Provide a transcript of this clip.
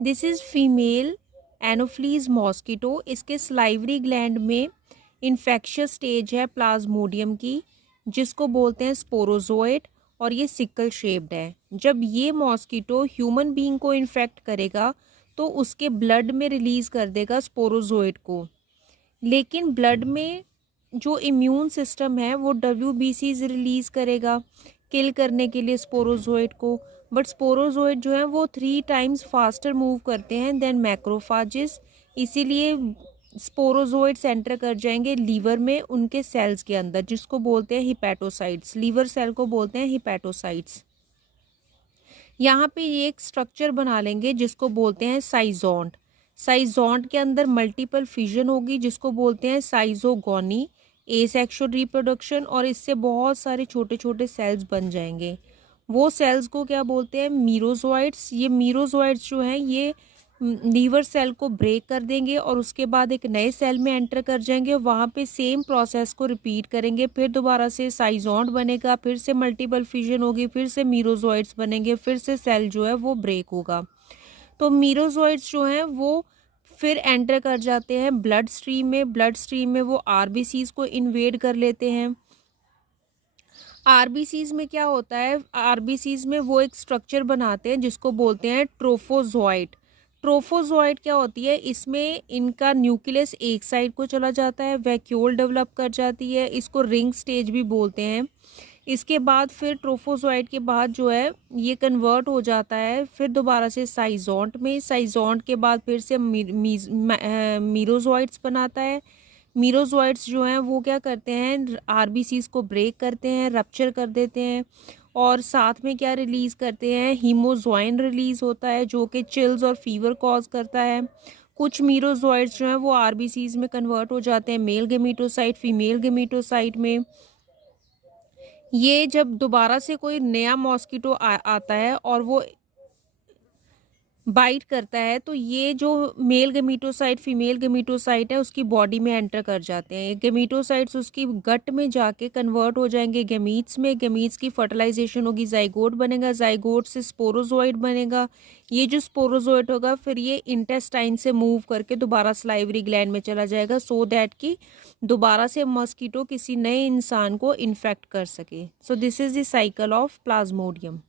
This is female Anopheles mosquito. इसके salivary gland में infectious stage है प्लाज्मोडियम की, जिसको बोलते हैं स्पोरोजोइट, और ये सिकल शेप्ड है। जब ये मॉस्किटो ह्यूमन बीइंग को इन्फेक्ट करेगा तो उसके ब्लड में रिलीज कर देगा स्पोरोजोइट को, लेकिन ब्लड में जो इम्यून सिस्टम है वो WBCs रिलीज करेगा किल करने के लिए स्पोरोजोइट को। बट स्पोरोजोइट जो है वो 3 टाइम्स फास्टर मूव करते हैं देन मैक्रोफाजिस, इसीलिए स्पोरोजोइट्स एंटर कर जाएंगे लीवर में उनके सेल्स के अंदर, जिसको बोलते हैं हिपैटोसाइट्स। लीवर सेल को बोलते हैं हिपैटोसाइट्स। यहाँ पे ये एक स्ट्रक्चर बना लेंगे जिसको बोलते हैं साइजोन्ट। साइजोन्ट के अंदर मल्टीपल फिजन होगी जिसको बोलते हैं साइजोगोनी, एसेक्सुअल रिप्रोडक्शन, और इससे बहुत सारे छोटे छोटे सेल्स बन जाएंगे। वो सेल्स को क्या बोलते हैं? मीरोजोइट्स। ये मीरोजोइट्स जो हैं ये लीवर सेल को ब्रेक कर देंगे और उसके बाद एक नए सेल में एंटर कर जाएंगे। वहाँ पे सेम प्रोसेस को रिपीट करेंगे, फिर दोबारा से साइजोन्ट बनेगा, फिर से मल्टीपल फिजन होगी, फिर से मीरोजोइट्स बनेंगे, फिर से सेल जो है वो ब्रेक होगा। तो मीरोजोइट्स जो हैं वो फिर एंटर कर जाते हैं ब्लड स्ट्रीम में। ब्लड स्ट्रीम में वो आरबीसीज को इन्वेड कर लेते हैं। आरबीसीज में क्या होता है? आरबीसीज में वो एक स्ट्रक्चर बनाते हैं जिसको बोलते हैं ट्रोफोजोइट। ट्रोफोजोइट क्या होती है? इसमें इनका न्यूक्लियस एक साइड को चला जाता है, वैक्यूल डेवलप कर जाती है, इसको रिंग स्टेज भी बोलते हैं। इसके बाद फिर ट्रोफोजोइट के बाद जो है ये कन्वर्ट हो जाता है फिर दोबारा से साइजोन्ट में। साइजोन्ट के बाद फिर से मीरोजोइट्स बनाता है। मीरोजोइट्स जो हैं वो क्या करते हैं? आरबीसीज को ब्रेक करते हैं, रप्चर कर देते हैं, और साथ में क्या रिलीज करते हैं? हीमोजोइन रिलीज होता है जो कि चिल्स और फीवर कॉज करता है। कुछ मीरोजोइट्स जो हैं वो आरबीसीज में कन्वर्ट हो जाते हैं मेल गेमीटोसाइट फीमेल गेमीटोसाइट में। ये जब दोबारा से कोई नया मॉस्किटो आता है और वो बाइट करता है तो ये जो मेल गेमीटोसाइट फीमेल गेमीटोसाइट है उसकी बॉडी में एंटर कर जाते हैं। ये गेमीटोसाइट्स उसकी गट में जाके कन्वर्ट हो जाएंगे गेमीट्स में। गेमीट्स की फर्टिलाइजेशन होगी, जाइगोट बनेगा, जाइगोट से स्पोरोजोइट बनेगा। ये जो स्पोरोजोइट होगा फिर ये इंटेस्टाइन से मूव करके दोबारा स्लाइवरी ग्लैंड में चला जाएगा, सो दैट कि दोबारा से मॉस्किटो किसी नए इंसान को इन्फेक्ट कर सके। So this is the cycle of Plasmodium.